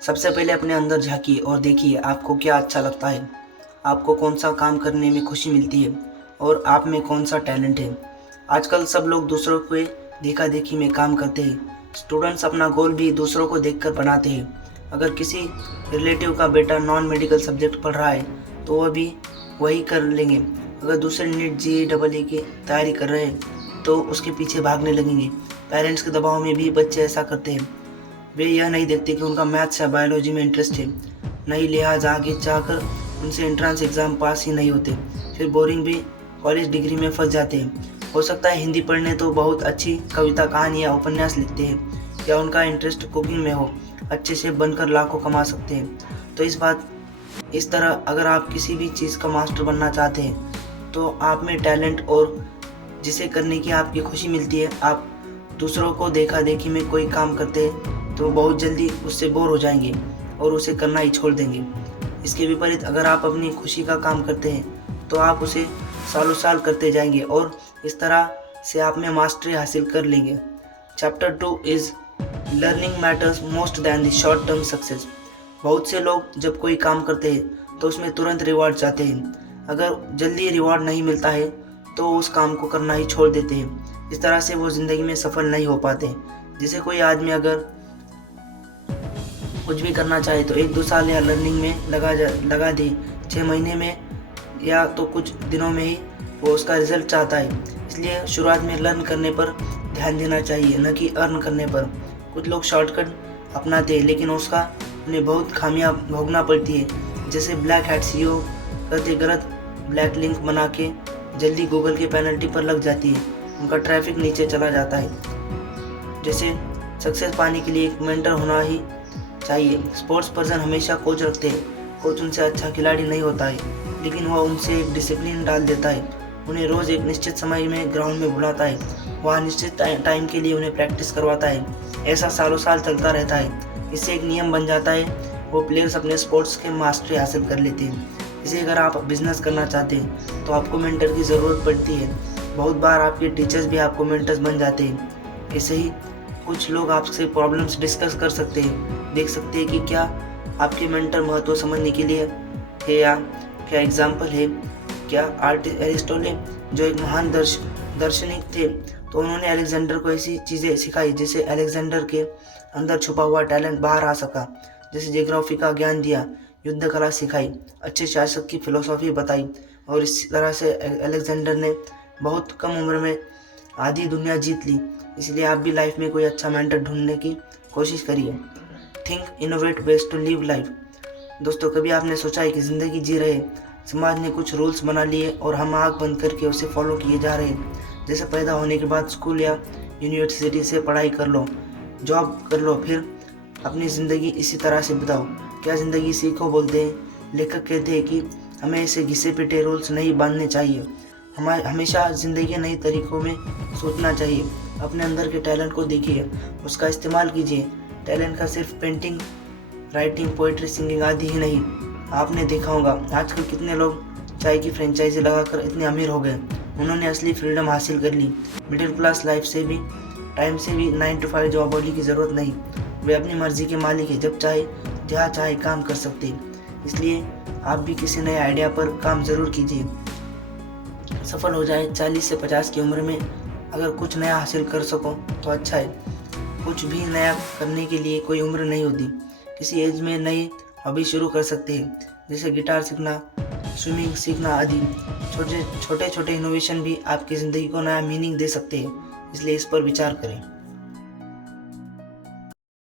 सबसे पहले अपने अंदर झाँकिए और देखिए आपको क्या अच्छा लगता है, आपको कौन सा काम करने में खुशी मिलती है और आप में कौन सा टैलेंट है। आजकल सब लोग दूसरों के देखा-देखी में काम करते हैं। स्टूडेंट्स अपना गोल भी दूसरों को देखकर बनाते हैं। अगर किसी रिलेटिव का बेटा नॉन मेडिकल सब्जेक्ट पढ़ रहा है तो वह भी वही कर लेंगे। अगर दूसरे नीट जेईई EE की तैयारी कर रहे हैं तो उसके पीछे भागने लगेंगे। पेरेंट्स के दबाव में भी बच्चे ऐसा करते हैं। वे यह नहीं देखते कि उनका मैथ्स या बायोलॉजी में इंटरेस्ट है, नहीं लिहाजा आगे चाहकर उनसे एंट्रेंस एग्ज़ाम पास ही नहीं होते, फिर बोरिंग भी कॉलेज डिग्री में फंस जाते हैं। हो सकता है हिंदी पढ़ने तो बहुत अच्छी कविता, कहानी या उपन्यास लिखते हैं, या उनका इंटरेस्ट कुकिंग में हो, अच्छे से बनकर लाखों कमा सकते हैं। तो इस तरह अगर आप किसी भी चीज़ का मास्टर बनना चाहते हैं तो आप में टैलेंट और जिसे करने की आपकी खुशी मिलती है, आप दूसरों को देखा देखी में कोई काम करते हैं तो बहुत जल्दी उससे बोर हो जाएंगे और उसे करना ही छोड़ देंगे। इसके विपरीत अगर आप अपनी खुशी का काम करते हैं तो आप उसे सालों साल करते जाएंगे और इस तरह से आप में मास्टरी हासिल कर लेंगे। Chapter 2 is learning matters most than the short term success. बहुत से लोग जब कोई काम करते हैं तो उसमें तुरंत रिवॉर्ड चाहते हैं। अगर जल्दी रिवॉर्ड नहीं मिलता है तो उस काम को करना ही छोड़ देते हैं। इस तरह से वो ज़िंदगी में सफल नहीं हो पाते। जैसे कोई आदमी अगर कुछ भी करना चाहे तो 1-2 साल या लर्निंग में लगा दे, 6 महीने में या तो कुछ दिनों में ही वो उसका रिजल्ट चाहता है। इसलिए शुरुआत में लर्न करने पर ध्यान देना चाहिए, न कि अर्न करने पर। कुछ लोग शॉर्टकट अपनाते हैं लेकिन उसका उन्हें बहुत खामियां भोगना पड़ती है। जैसे ब्लैक हैट CEO करते गलत ब्लैक लिंक बना के जल्दी गूगल के पेनल्टी पर लग जाती है, उनका ट्रैफिक नीचे चला जाता है। जैसे सक्सेस पाने के लिए एक मेंटर होना ही चाहिए। स्पोर्ट्स पर्सन हमेशा कोच रखते हैं। कोच उनसे अच्छा खिलाड़ी नहीं होता है लेकिन वह उनसे एक डिसिप्लिन डाल देता है। उन्हें रोज़ एक निश्चित समय में ग्राउंड में बुलाता है, वहाँ निश्चित टाइम के लिए उन्हें प्रैक्टिस करवाता है। ऐसा सालों साल चलता रहता है। इससे एक नियम बन जाता है, वो प्लेयर्स अपने स्पोर्ट्स के मास्टरी हासिल कर लेते हैं। इसे अगर आप बिजनेस करना चाहते हैं तो आपको मेंटर की ज़रूरत पड़ती है। बहुत बार आपके टीचर्स भी आपको मेंटर्स बन जाते हैं। ऐसे ही कुछ लोग आपसे प्रॉब्लम्स डिस्कस कर सकते हैं, देख सकते हैं कि क्या आपके मेंटर महत्व समझने के लिए है या क्या एग्जाम्पल है। क्या एरिस्टोटल जो एक महान दार्शनिक थे तो उन्होंने अलेक्जेंडर को ऐसी चीज़ें सिखाई जिससे अलेक्जेंडर के अंदर छुपा हुआ टैलेंट बाहर आ सका। जैसे ज्योग्राफी का ज्ञान दिया, युद्ध कला सिखाई, अच्छे शासक की फिलोसॉफी बताई, और इस तरह से अलेक्जेंडर ने बहुत कम उम्र में आधी दुनिया जीत ली। इसलिए आप भी लाइफ में कोई अच्छा मेंटर ढूंढने की कोशिश करिए। Think innovate ways to live life. दोस्तों, कभी आपने सोचा है कि ज़िंदगी जी रहे, समाज ने कुछ रूल्स बना लिए और हम आँख बंद करके उसे फॉलो किए जा रहे हैं। जैसे पैदा होने के बाद स्कूल या यूनिवर्सिटी से पढ़ाई कर लो, जॉब कर लो, फिर अपनी ज़िंदगी इसी तरह से बिताओ। क्या ज़िंदगी सीखो बोलते हैं। लेखक कहते हैं कि हमें ऐसे घिसे पिटे रूल्स नहीं बांधने चाहिए। हमेशा ज़िंदगी नए तरीक़ों में सोचना चाहिए। अपने अंदर के टैलेंट को देखिए, उसका इस्तेमाल कीजिए। टैलेंट का सिर्फ पेंटिंग, राइटिंग, पोइट्री, सिंगिंग आदि ही नहीं। आपने देखा होगा आजकल कितने लोग चाय की फ्रेंचाइजी लगाकर इतने अमीर हो गए। उन्होंने असली फ्रीडम हासिल कर ली। मिडिल क्लास लाइफ से भी, टाइम से भी 9 to 5 जॉब वाली की ज़रूरत नहीं। वे अपनी मर्जी के मालिक हैं, जब चाहे जहाँ चाहे काम कर सकते हैं। इसलिए आप भी किसी नए आइडिया पर काम ज़रूर कीजिए। सफल हो जाए 40 से 50 की उम्र में अगर कुछ नया हासिल कर सको तो अच्छा है। कुछ भी नया करने के लिए कोई उम्र नहीं होती। किसी एज में नई हॉबी शुरू कर सकते हैं, जैसे गिटार सीखना, स्विमिंग सीखना आदि। छोटे छोटे इनोवेशन भी आपकी ज़िंदगी को नया मीनिंग दे सकते हैं। इसलिए इस पर विचार करें।